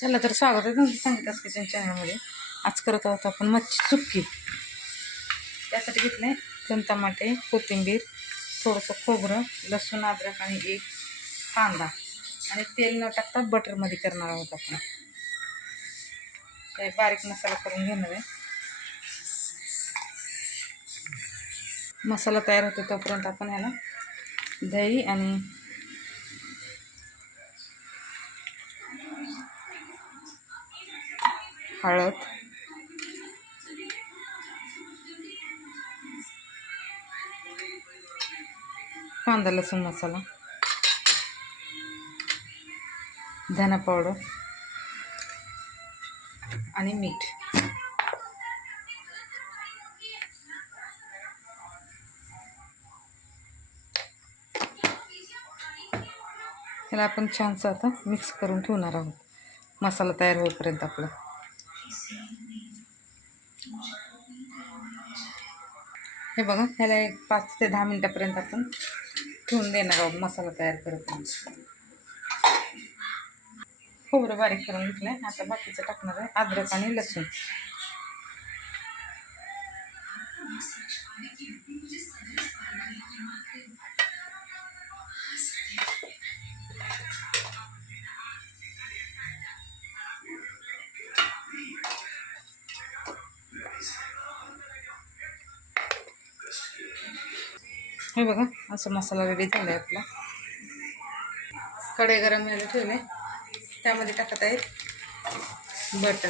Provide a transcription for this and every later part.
चला तर स्वागत आहे तुमचं सांगितलं किचन चॅनलमध्ये आज करत आहोत आपण मच्छी सुक्की. त्यासाठी घेतले दोन टमाटे कोथिंबीर थोडंसं खोबरं लसूण अद्रक आणि एक कांदा. आणि तेल न टाकता बटरमध्ये करणार आहोत आपण. काही बारीक मसाला करून घेणार आहे. मसाला तयार होतो तोपर्यंत आपण ह्याला दही आणि हळद. कांदा लसूण मसाला. धना पावडर. आणि मीठ. ह्याला आपण छानसं आता मिक्स करून ठेवणार आहोत. मसाला तयार होईपर्यंत आपला. हे बघा ह्याला एक पाच ते दहा मिनटापर्यंत आपण ठेवून देणार आहोत मसाला तयार करत खोबरं बारीक करून घेतलं आहे आता बाकीचं टाकणार आहे अद्रक आणि लसूण. हे बघा असं मसाला रेडी झाला आहे आपला. कढई गरम व्हायला ठेवले त्यामध्ये टाकत आहेत बटर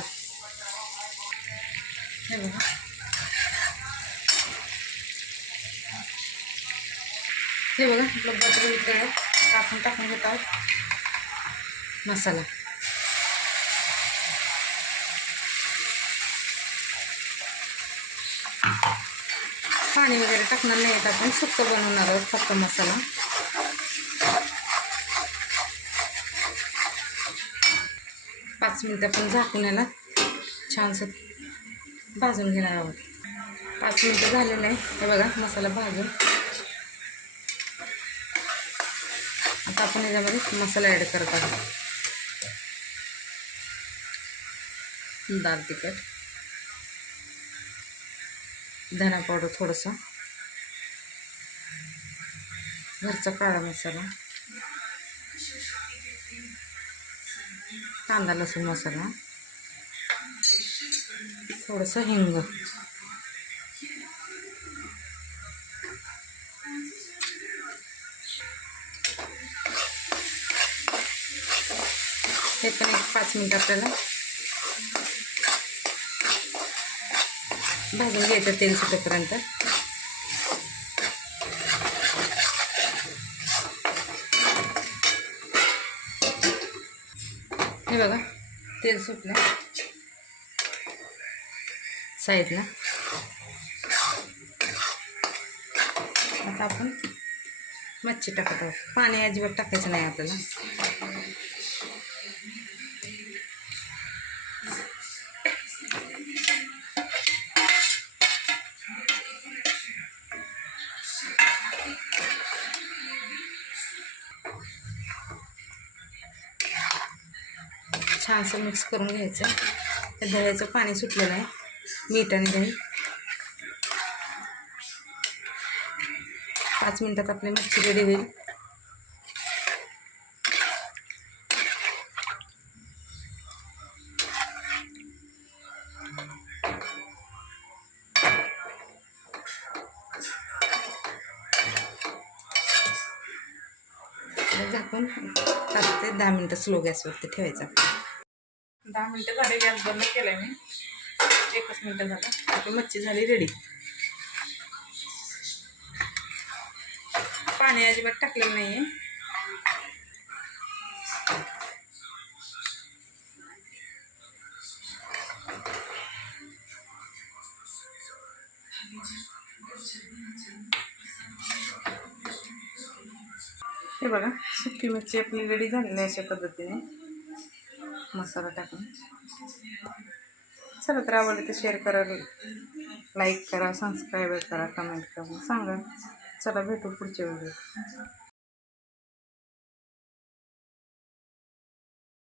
हे बघा. हे बघा आपलं बटर वितळ टाकून टाकून घेत आहोत मसाला. पाणी वगैरे टाकणार नाही आहेत आपण. सुक्क बनवणार आहोत फक्त मसाला. पाच मिनटं आपण झाकून याला छानसं भाजून घेणार आहोत. पाच मिनटं झालेलं आहे. हे बघा मसाला भाजून. आता आपण याच्यामध्ये मसाला ॲड करत आहोत. दाल तिखट. धना पावडर थोडंसं. घरचा काळा मसाला. कांदा लसूण मसाला. थोडंसं हिंग. हे पण एक पाच मिनिट आपल्याला भाजून घ्यायचं तेल सुटेपर्यंत. हे बघा तेल सुटलं. साईडला. आता आपण मच्छी टाकत आहोत. पाणी अजिबात टाकायचं नाही आपल्याला. छानसं मिक्स करून घ्यायचं. त्या दह्याचं पाणी सुटलेलं आहे. मीठ आणि दही. पाच मिनटात आपली मच्छी रेडी होईल. झाकून ते दहा मिनटं स्लो गॅसवरती ठेवायचं. दहा मिनटं झाले गॅस बंद केला मी. एकच मिनटं झालं. आपली मच्छी झाली रेडी पाणी अजिबात टाकलेलं नाही आहे हे बघा सुकी मच्छी आपली रेडी झालेली अशा पद्धतीने. मसाला टाकून. चला तर आवडलं तर शेअर करा लाईक करा सबस्क्राईब करा कमेंट करा. सांगा. चला भेटू पुढच्या वेळेस.